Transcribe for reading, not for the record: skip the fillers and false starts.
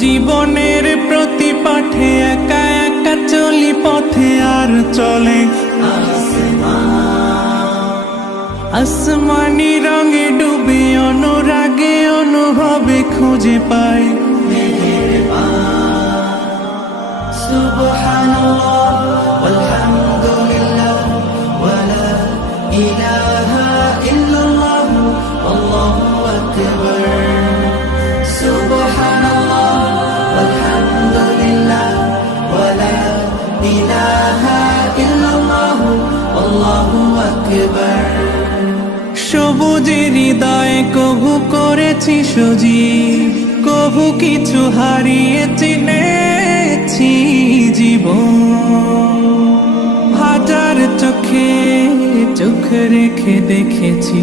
জীবনের প্রতি পাঠে একা একা চলি পথে আর চলে আসমানি রঙে ডুবে অনুরাগে অনুভবে খুঁজে পাই সুবহানাল্লাহ ওয়ালহামদুলিল্লাহ ওয়ালা ইলাহা ইল্লাল্লাহ আল্লাহু আকবার সুবহানাল্লাহ ওয়ালহামদুলিল্লাহ ওয়ালা ইলাহা ইল্লাল্লাহ আল্লাহু আকবার সবুজের হৃদয়ে কভু করেছি সজীব কভু কিছু হারিয়ে চিনেছি জীবন হাজার চোখে চোখ রেখে দেখেছি